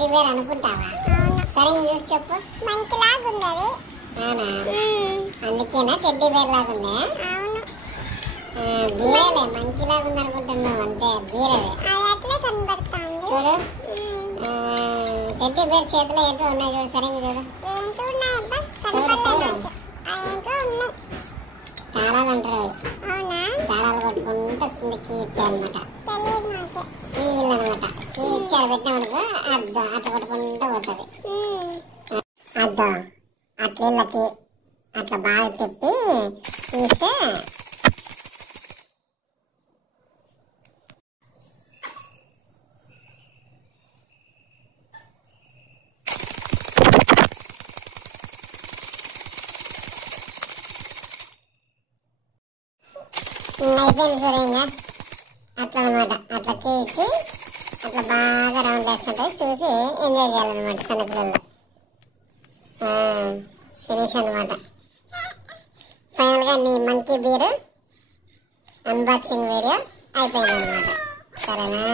Teddy bear అనుకుంటావా? సరే చూసి చెప్పు. మంకీ లాగా ఉంది అది. అవునా? అందుకేనా టెడ్డీ బేర్ లాగా ఉందా? అవును. బీరేలే మంకీ లాగా ఉంది అనుకుంటున్నావు అంతే. బీరవే అది అట్లే కనబడుతుంది చూడు. టెడ్డీ బేర్ చేతిలో ఏంటో ఉన్నాయి చూడు. సరిగ్గా చూడు. ఏంటో ఉన్నాయబ్బా చూడు చూడు. ఏంటో ఉన్నాయి. తాళాలు అంటారు అవి. అవునా? తాళాలు కొట్టుకుంటూ వస్తుంది కీర్తి అనమాట. తెలియదు నాకే. కీళ్ళు అనమాట. కీ ఇచ్చి అక్కడ పెట్టినామనుకో అద్దం అట్లా కొట్టుకుంటూ పోతుంది. అద్దం అట్లకి అట్లా బాగా తిప్పి తీస్తే అయిపోయింది సరేగా. అట్లా అనమాట. అట్లా తీసి అట్లా బాగా రౌండ్ వేస్తుంటాయి. చూసి ఎంజాయ్ చేయాలన్నమాట చిన్నపిల్లలు. ఫినిష్ అనమాట. ఫైనల్గా నీ మంకీ బీర్ అన్బాక్సింగ్ వీడియో అయిపోయింది అనమాట. సరేనా?